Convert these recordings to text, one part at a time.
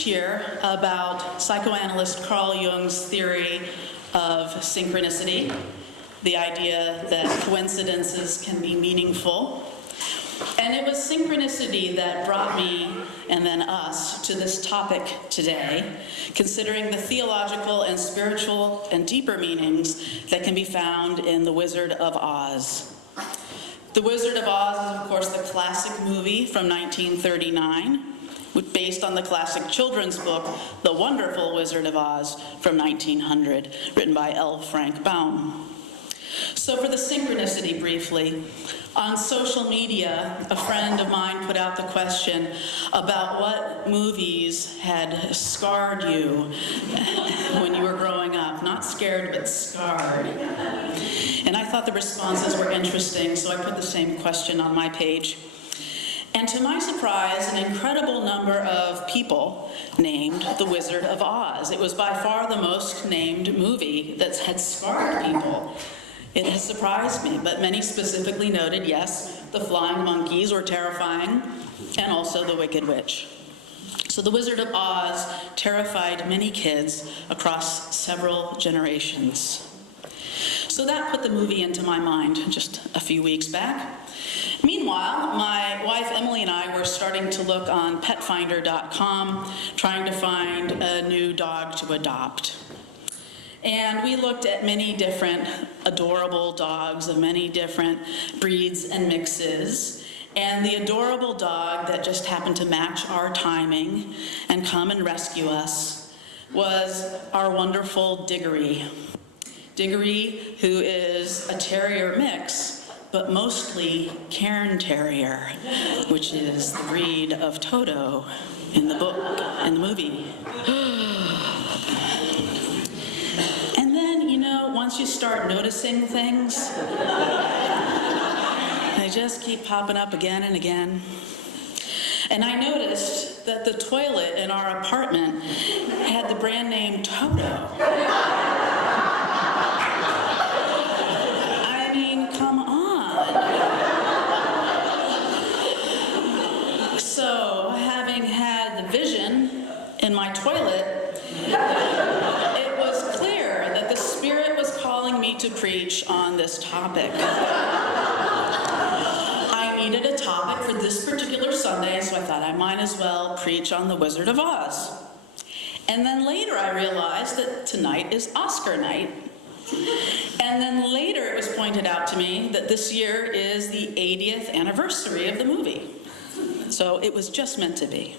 teach here about psychoanalyst Carl Jung's theory of synchronicity, the idea that coincidences can be meaningful. And it was synchronicity that brought me, and then us, to this topic today, considering the theological and spiritual and deeper meanings that can be found in The Wizard of Oz. The Wizard of Oz is, of course, the classic movie from 1939, based on the classic children's book, The Wonderful Wizard of Oz, from 1900, written by L. Frank Baum. So for the synchronicity, briefly, on social media, a friend of mine put out the question about what movies had scarred you when you were growing up. Not scared, but scarred. And I thought the responses were interesting, so I put the same question on my page. And to my surprise, an incredible number of people named The Wizard of Oz. It was by far the most named movie that had scarred people. It has surprised me, but many specifically noted, yes, the flying monkeys were terrifying, and also the Wicked Witch. So The Wizard of Oz terrified many kids across several generations. So that put the movie into my mind just a few weeks back. Meanwhile, my wife Emily and I were starting to look on petfinder.com, trying to find a new dog to adopt. And we looked at many different adorable dogs of many different breeds and mixes. And the adorable dog that just happened to match our timing and come and rescue us was our wonderful Diggory. Diggory, who is a terrier mix, but mostly Cairn Terrier, which is the breed of Toto in the book, in the movie. And then, once you start noticing things, they just keep popping up again and again. And I noticed that the toilet in our apartment had the brand name Toto. I mean, come on. So, having had the vision in my toilet, it was clear that the Spirit was calling me to preach on this topic. I needed a topic for this particular Sunday, so I thought I might as well preach on The Wizard of Oz. And then later I realized that tonight is Oscar night. And then later it was pointed out to me that this year is the 80th anniversary of the movie. So it was just meant to be.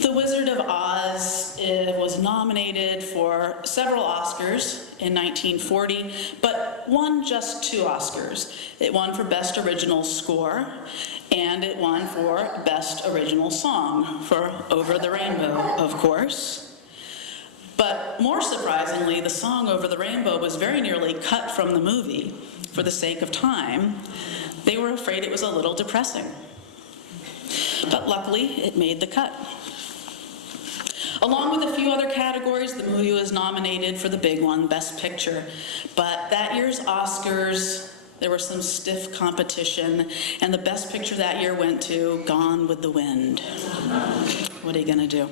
The Wizard of Oz was nominated for several Oscars in 1940, but won just 2 Oscars. It won for Best Original Score, and it won for Best Original Song for Over the Rainbow, of course. But more surprisingly, the song Over the Rainbow was very nearly cut from the movie for the sake of time. They were afraid it was a little depressing. But luckily, it made the cut. Along with a few other categories, the movie was nominated for the big one, Best Picture. But that year's Oscars, there was some stiff competition, and the Best Picture that year went to Gone with the Wind. What are you gonna do?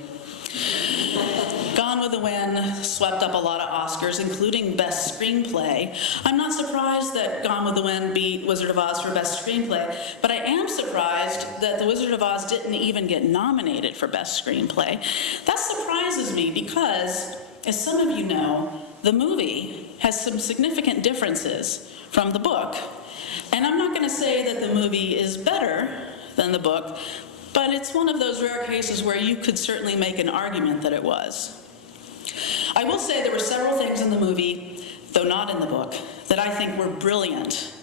Gone with the Wind swept up a lot of Oscars, including Best Screenplay. I'm not surprised that Gone with the Wind beat Wizard of Oz for Best Screenplay, but I am surprised that The Wizard of Oz didn't even get nominated for Best Screenplay. That surprises me because, as some of you know, the movie has some significant differences from the book. And I'm not going to say that the movie is better than the book, but it's one of those rare cases where you could certainly make an argument that it was. I will say there were several things in the movie, though not in the book, that I think were brilliant,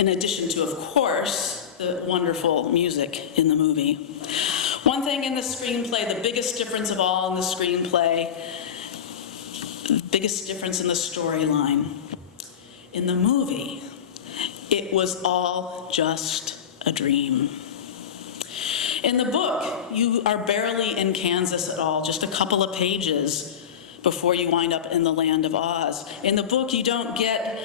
in addition to, of course, the wonderful music in the movie. One thing in the screenplay, the biggest difference of all in the screenplay, the biggest difference in the storyline. In the movie, it was all just a dream. In the book, you are barely in Kansas at all, just a couple of pages before you wind up in the land of Oz. In the book, you don't get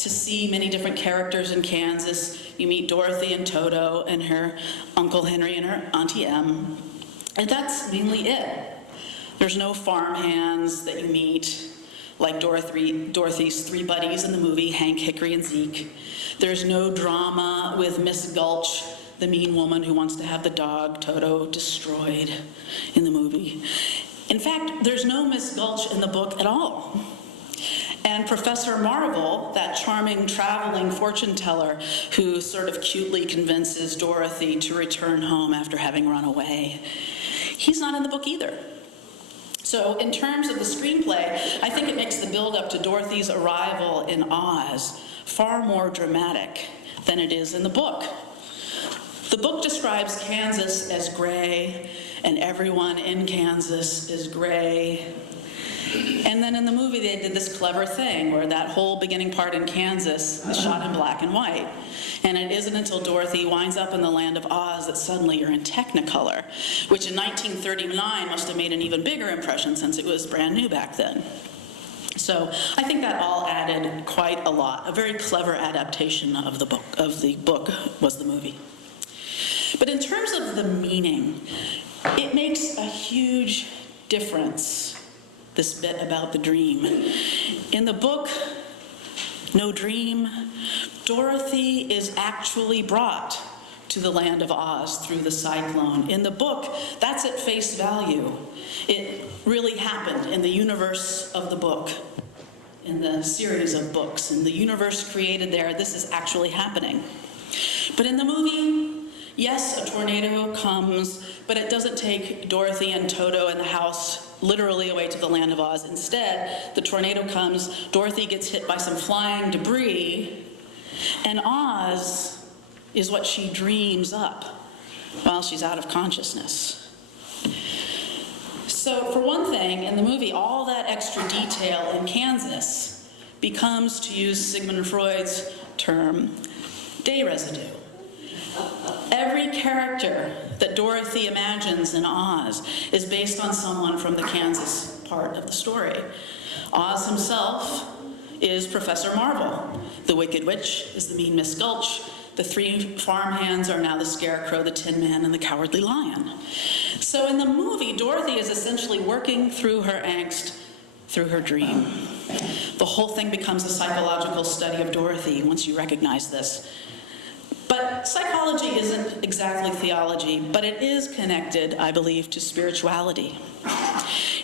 to see many different characters in Kansas. You meet Dorothy and Toto and her Uncle Henry and her Auntie Em, and that's mainly it. There's no farmhands that you meet, like Dorothy's three buddies in the movie, Hank, Hickory, and Zeke. There's no drama with Miss Gulch, the mean woman who wants to have the dog, Toto, destroyed in the movie. In fact, there's no Miss Gulch in the book at all. And Professor Marvel, that charming traveling fortune teller who sort of cutely convinces Dorothy to return home after having run away, he's not in the book either. So in terms of the screenplay, I think it makes the build-up to Dorothy's arrival in Oz far more dramatic than it is in the book. The book describes Kansas as gray, and everyone in Kansas is gray. And then in the movie, they did this clever thing where that whole beginning part in Kansas is shot in black and white. And it isn't until Dorothy winds up in the land of Oz that suddenly you're in Technicolor, which in 1939 must have made an even bigger impression since it was brand new back then. So I think that all added quite a lot. A very clever adaptation of the book was the movie. But in terms of the meaning, it makes a huge difference, this bit about the dream. In the book, No Dream, Dorothy is actually brought to the land of Oz through the cyclone. In the book, that's at face value. It really happened in the universe of the book, in the series of books, in the universe created there. This is actually happening. But in the movie, yes, a tornado comes, but it doesn't take Dorothy and Toto and the house literally away to the land of Oz. Instead, the tornado comes, Dorothy gets hit by some flying debris, and Oz is what she dreams up while she's out of consciousness. So for one thing, in the movie, all that extra detail in Kansas becomes, to use Sigmund Freud's term, day residue. Every character that Dorothy imagines in Oz is based on someone from the Kansas part of the story. Oz himself is Professor Marvel. The Wicked Witch is the mean Miss Gulch. The three farmhands are now the Scarecrow, the Tin Man, and the Cowardly Lion. So in the movie, Dorothy is essentially working through her angst through her dream. The whole thing becomes a psychological study of Dorothy once you recognize this. But psychology isn't exactly theology, but it is connected, I believe, to spirituality.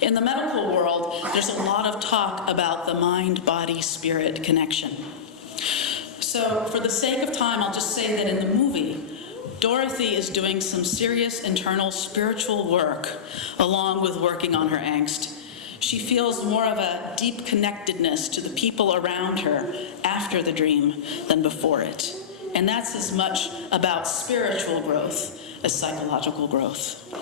In the medical world, there's a lot of talk about the mind-body-spirit connection. So for the sake of time, I'll just say that in the movie, Dorothy is doing some serious internal spiritual work along with working on her angst. She feels more of a deep connectedness to the people around her after the dream than before it. And that's as much about spiritual growth as psychological growth.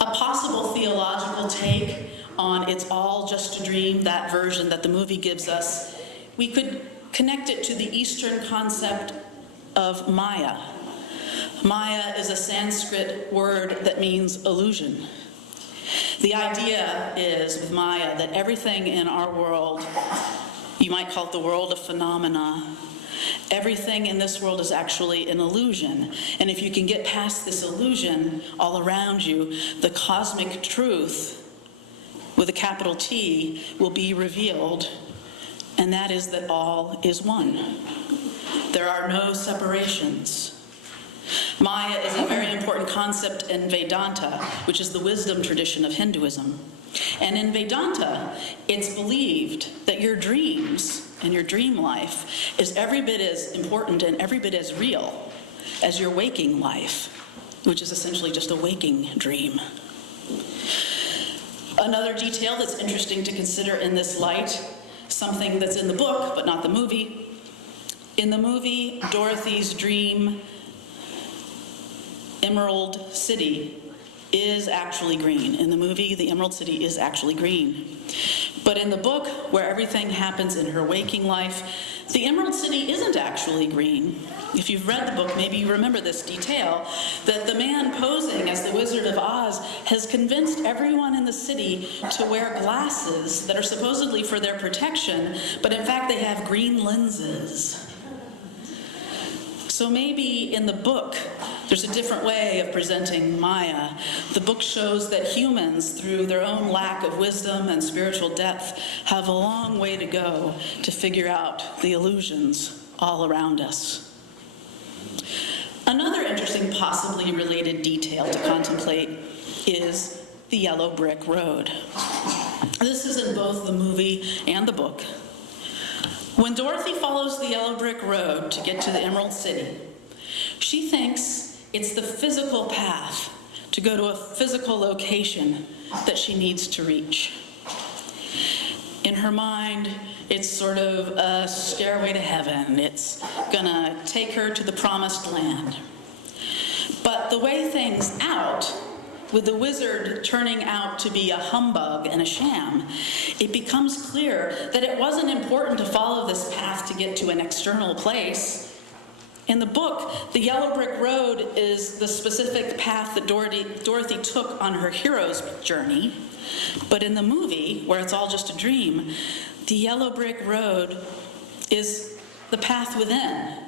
A possible theological take on It's All Just a Dream, that version that the movie gives us, we could connect it to the Eastern concept of Maya. Maya is a Sanskrit word that means illusion. The idea is, with Maya, that everything in our world, you might call it the world of phenomena, everything in this world is actually an illusion. And if you can get past this illusion all around you, the cosmic truth, with a capital T, will be revealed. And that is that all is one. There are no separations. Maya is a very important concept in Vedanta, which is the wisdom tradition of Hinduism. And in Vedanta, it's believed that your dreams and your dream life is every bit as important and every bit as real as your waking life, which is essentially just a waking dream. Another detail that's interesting to consider in this light, something that's in the book but not the movie. In the movie, Dorothy's dream Emerald City is actually green. In the movie, the Emerald City is actually green. But in the book, where everything happens in her waking life, the Emerald City isn't actually green. If you've read the book, maybe you remember this detail, that the man posing as the Wizard of Oz has convinced everyone in the city to wear glasses that are supposedly for their protection, but in fact they have green lenses. So maybe in the book, there's a different way of presenting Maya. The book shows that humans, through their own lack of wisdom and spiritual depth, have a long way to go to figure out the illusions all around us. Another interesting, possibly related detail to contemplate is the yellow brick road. This is in both the movie and the book. When Dorothy follows the yellow brick road to get to the Emerald City, she thinks it's the physical path to go to a physical location that she needs to reach. In her mind, it's sort of a stairway to heaven. It's gonna take her to the promised land. But the way things out, with the wizard turning out to be a humbug and a sham, it becomes clear that it wasn't important to follow this path to get to an external place. In the book, the yellow brick road is the specific path that Dorothy took on her hero's journey. But in the movie, where it's all just a dream, the yellow brick road is the path within.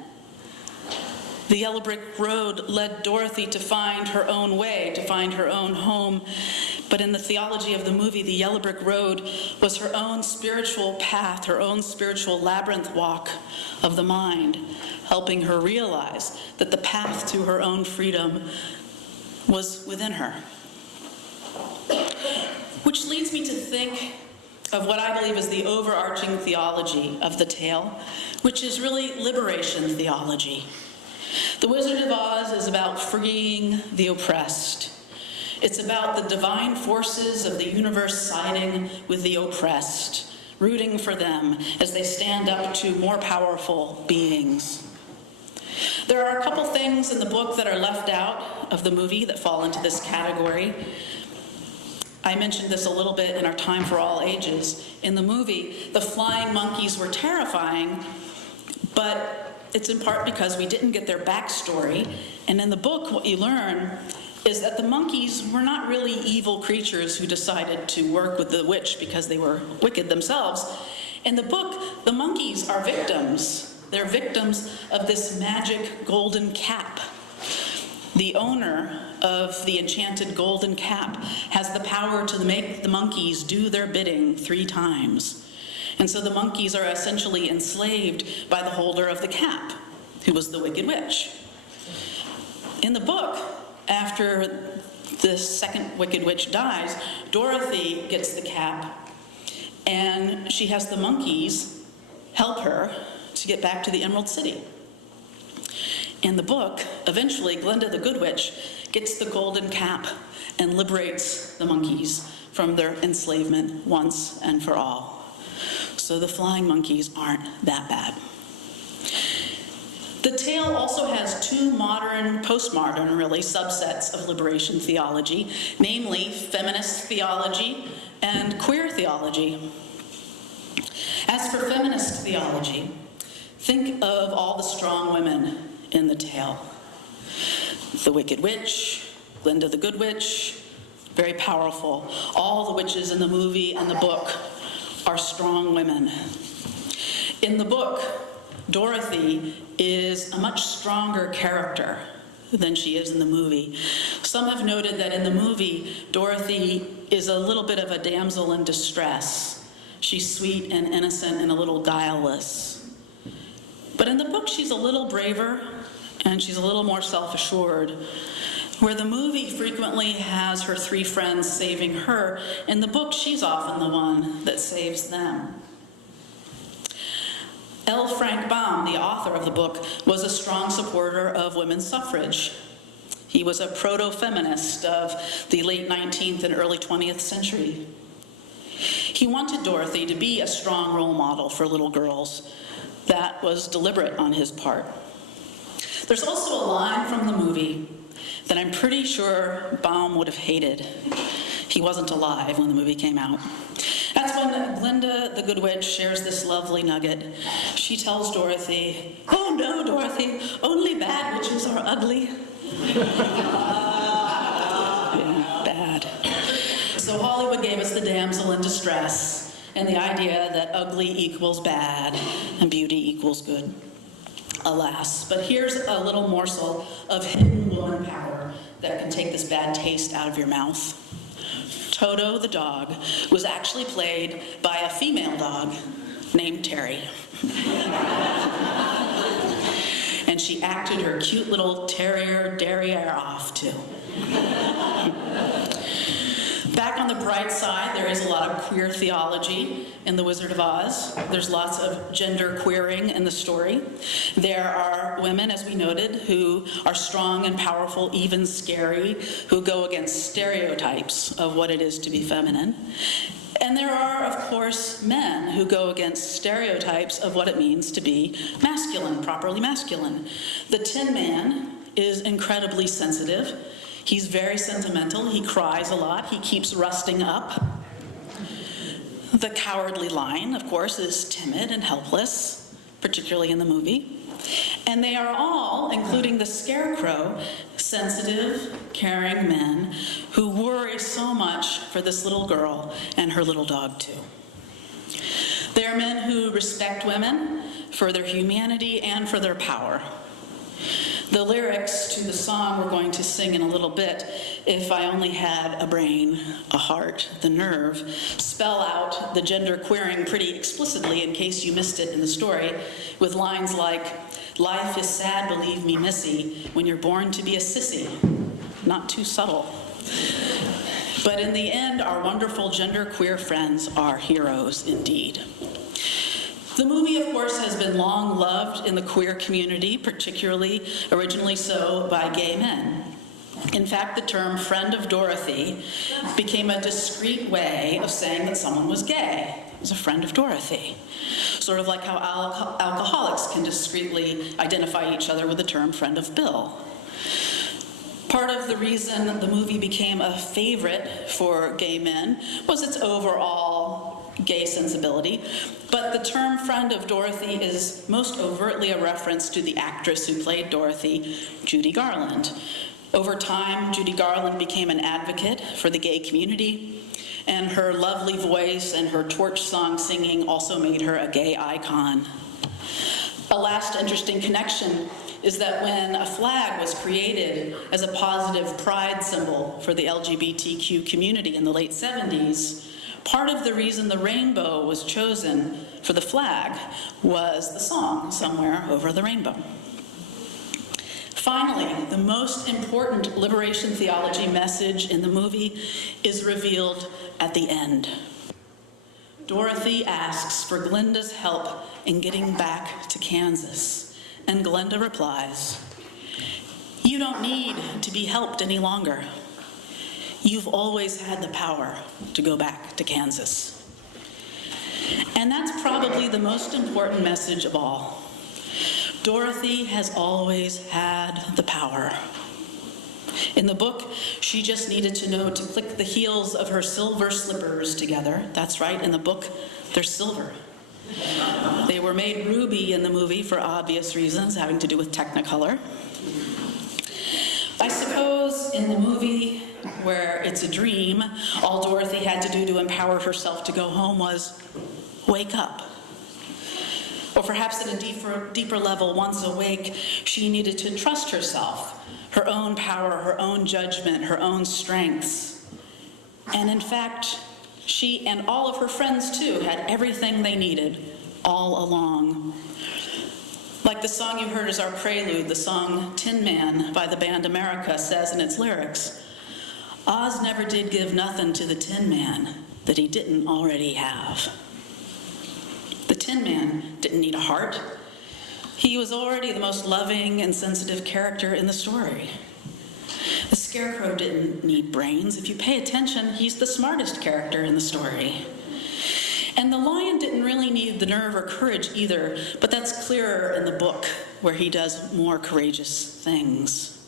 The yellow brick road led Dorothy to find her own way, to find her own home. But in the theology of the movie, the yellow brick road was her own spiritual path, her own spiritual labyrinth walk of the mind, helping her realize that the path to her own freedom was within her. Which leads me to think of what I believe is the overarching theology of the tale, which is really liberation theology. The Wizard of Oz is about freeing the oppressed. It's about the divine forces of the universe siding with the oppressed, rooting for them as they stand up to more powerful beings. There are a couple things in the book that are left out of the movie that fall into this category. I mentioned this a little bit in our Time for All Ages. In the movie, the flying monkeys were terrifying, but it's in part because we didn't get their backstory. And in the book, what you learn is that the monkeys were not really evil creatures who decided to work with the witch because they were wicked themselves. In the book, the monkeys are victims. They're victims of this magic golden cap. The owner of the enchanted golden cap has the power to make the monkeys do their bidding 3 times. And so the monkeys are essentially enslaved by the holder of the cap, who was the Wicked Witch. In the book, after the second Wicked Witch dies, Dorothy gets the cap, and she has the monkeys help her to get back to the Emerald City. In the book, eventually, Glinda the Good Witch gets the golden cap and liberates the monkeys from their enslavement once and for all. So the flying monkeys aren't that bad. The tale also has 2 modern, postmodern, really, subsets of liberation theology, namely feminist theology and queer theology. As for feminist theology, think of all the strong women in the tale. The Wicked Witch, Glinda the Good Witch, very powerful. All the witches in the movie and the book are strong women. In the book, Dorothy is a much stronger character than she is in the movie. Some have noted that in the movie, Dorothy is a little bit of a damsel in distress. She's sweet and innocent and a little guileless. But in the book, she's a little braver and she's a little more self-assured. Where the movie frequently has her 3 friends saving her, in the book, she's often the one that saves them. L. Frank Baum, the author of the book, was a strong supporter of women's suffrage. He was a proto-feminist of the late 19th and early 20th century. He wanted Dorothy to be a strong role model for little girls. That was deliberate on his part. There's also a line from the movie that I'm pretty sure Baum would have hated. He wasn't alive when the movie came out. That's when Glinda the Good Witch shares this lovely nugget. She tells Dorothy, "Oh no, Dorothy, only bad witches are ugly." Yeah, bad. So Hollywood gave us the damsel in distress and the idea that ugly equals bad and beauty equals good. Alas, but here's a little morsel of hidden woman power that can take this bad taste out of your mouth. Toto the dog was actually played by a female dog named Terry. And she acted her cute little terrier derriere off too. Back on the bright side, there is a lot of queer theology in The Wizard of Oz. There's lots of gender queering in the story. There are women, as we noted, who are strong and powerful, even scary, who go against stereotypes of what it is to be feminine. And there are, of course, men who go against stereotypes of what it means to be masculine, properly masculine. The Tin Man is incredibly sensitive. He's very sentimental. He cries a lot. He keeps rusting up. The Cowardly Lion, of course, is timid and helpless, particularly in the movie. And they are all, including the Scarecrow, sensitive, caring men who worry so much for this little girl and her little dog, too. They are men who respect women for their humanity and for their power. The lyrics to the song we're going to sing in a little bit, "If I Only Had a Brain, a Heart, the Nerve," spell out the gender queering pretty explicitly in case you missed it in the story, with lines like, "Life is sad, believe me, missy, when you're born to be a sissy." Not too subtle. But in the end, our wonderful gender queer friends are heroes indeed. The movie, of course, has been long loved in the queer community, particularly originally so by gay men. In fact, the term friend of Dorothy became a discreet way of saying that someone was gay. It was a friend of Dorothy. Sort of like how alcoholics can discreetly identify each other with the term friend of Bill. Part of the reason the movie became a favorite for gay men was its overall gay sensibility, but the term friend of Dorothy is most overtly a reference to the actress who played Dorothy, Judy Garland. Over time, Judy Garland became an advocate for the gay community, and her lovely voice and her torch song singing also made her a gay icon. A last interesting connection is that when a flag was created as a positive pride symbol for the LGBTQ community in the late 70s, part of the reason the rainbow was chosen for the flag was the song, "Somewhere Over the Rainbow." Finally, the most important liberation theology message in the movie is revealed at the end. Dorothy asks for Glinda's help in getting back to Kansas, and Glinda replies, "You don't need to be helped any longer. You've always had the power to go back to Kansas." And that's probably the most important message of all. Dorothy has always had the power. In the book, she just needed to know to click the heels of her silver slippers together. That's right, in the book, they're silver. They were made ruby in the movie for obvious reasons having to do with Technicolor. I suppose in the movie, where it's a dream, all Dorothy had to do to empower herself to go home was wake up. Or perhaps at a deeper level, once awake, she needed to trust herself, her own power, her own judgment, her own strengths. And in fact, she and all of her friends too had everything they needed all along. Like the song you heard as our prelude, the song "Tin Man" by the band America says in its lyrics, "Oz never did give nothing to the Tin Man that he didn't already have." The Tin Man didn't need a heart. He was already the most loving and sensitive character in the story. The Scarecrow didn't need brains. If you pay attention, he's the smartest character in the story. And the lion didn't really need the nerve or courage either, but that's clearer in the book, where he does more courageous things.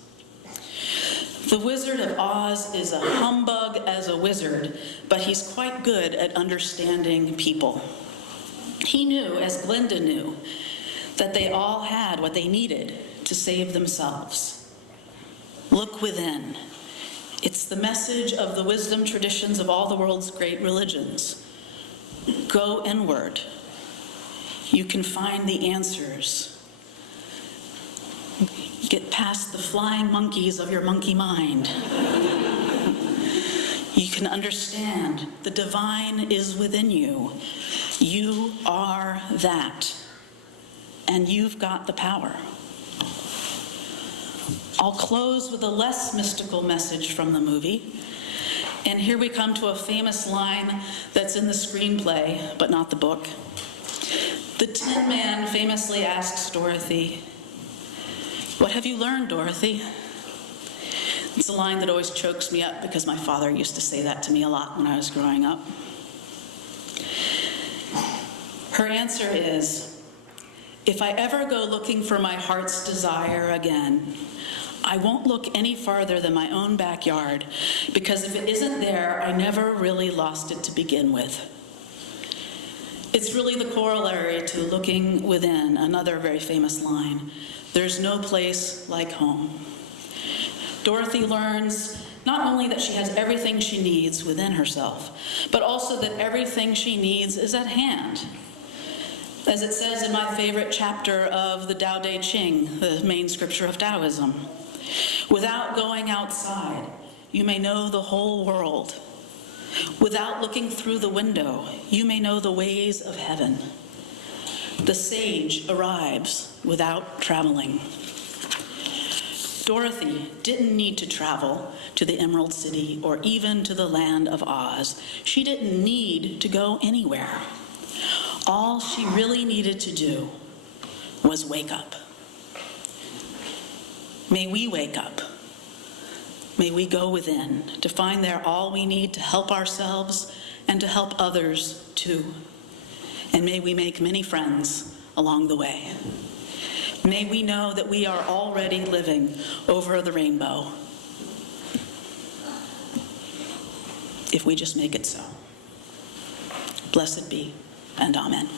The Wizard of Oz is a humbug as a wizard, but he's quite good at understanding people. He knew, as Glinda knew, that they all had what they needed to save themselves. Look within. It's the message of the wisdom traditions of all the world's great religions. Go inward. You can find the answers. Get past the flying monkeys of your monkey mind. You can understand the divine is within you. You are that. And you've got the power. I'll close with a less mystical message from the movie. And here we come to a famous line that's in the screenplay, but not the book. The Tin Man famously asks Dorothy, "What have you learned, Dorothy?" It's a line that always chokes me up because my father used to say that to me a lot when I was growing up. Her answer is, "If I ever go looking for my heart's desire again, I won't look any farther than my own backyard, because if it isn't there, I never really lost it to begin with." It's really the corollary to looking within, another very famous line. There's no place like home. Dorothy learns not only that she has everything she needs within herself, but also that everything she needs is at hand. As it says in my favorite chapter of the Tao Te Ching, the main scripture of Taoism, without going outside, you may know the whole world. Without looking through the window, you may know the ways of heaven. The sage arrives without traveling. Dorothy didn't need to travel to the Emerald City or even to the land of Oz. She didn't need to go anywhere. All she really needed to do was wake up. May we wake up. May we go within to find there all we need to help ourselves and to help others too. And may we make many friends along the way. May we know that we are already living over the rainbow, if we just make it so. Blessed be, and amen.